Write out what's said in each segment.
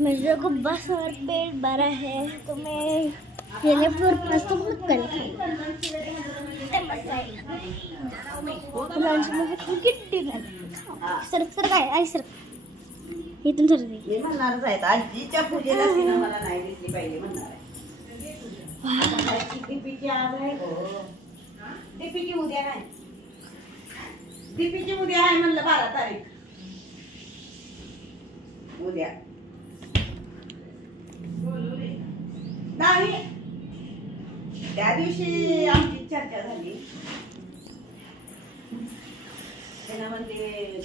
मेरे को बस और पेट भरा है तो मैं केले फ्लोर पास तो खुद कर लंच में क्रिकेट डिनर सर काय आई सर इथून सर दे मी म्हणणारच आहे आजीच्या पूजेला तिनं मला नाही दिसली पाहिजे म्हणणार आहे. दीपीची आज आहे हो. दीपीची उद्या नाही. दीपीची उद्या आहे म्हणलं 12 तारीख. उद्या नाही त्या दिवशी आमची चर्चा झाली. त्यानं म्हणते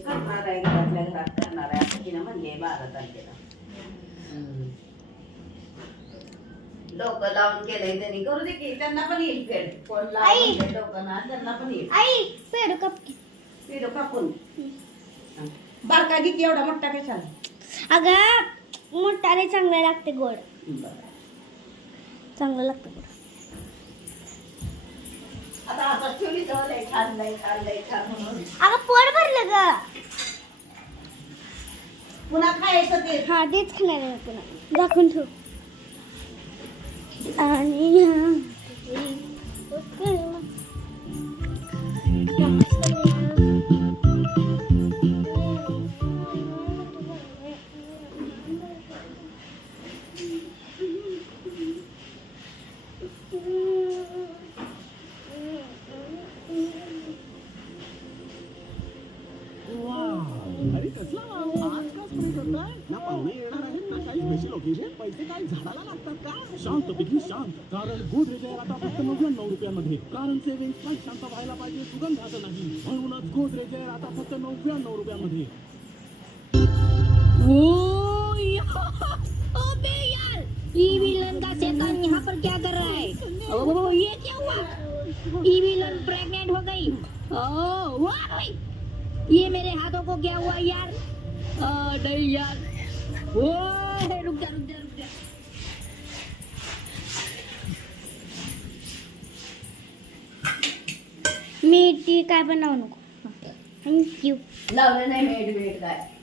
करणार आहे घरातल्या घरात करणार आहे असं तिनं म्हणले 12 तारखेला. डोकं लावून केलंय त्यांनी करू दे की त्यांना पण येईल फेड. कोण लावून डोकं ना त्यांना पण येईल. आई पेड़ काप पेड कापून बारका किती एवढा मोठा कशाला. अगं मोठाले चांगलं लागते गोड चांगलं लागतं गोड. आता आता ठेवली जवळ लय छान म्हणून अगं पोट भरलं ग पुन्हा खायचं ते. हा तेच खाणार आहे पुन्हा दाखवून ठेव. आणि अरे कसला आज का स्प्रे करताय ना पाहुणे येणार आहेत ना काही स्पेशल ओकेजन पैसे काय झाडाला लागतात का शांतपैकी शांत कारण गोदरेज आहे आता फक्त 99 रुपयांमध्ये कारण सेविंग्स पण शांत व्हायला पाहिजे सुगंधाचं नाही म्हणूनच गोदरेज आहे आता फक्त 99 रुपयांमध्ये. अबे यार ई विलन का शैतान यहाँ पर क्या कर रहा है. ओ ये क्या हुआ ई विलन प्रेग्नेंट हो गई. ओ वाह भाई ये मेरे हाथों को क्या हुआ यार. नहीं यार ओ रुक जा. मी ती काय बनवू नको थँक्यू. लावलं नाही मेड काय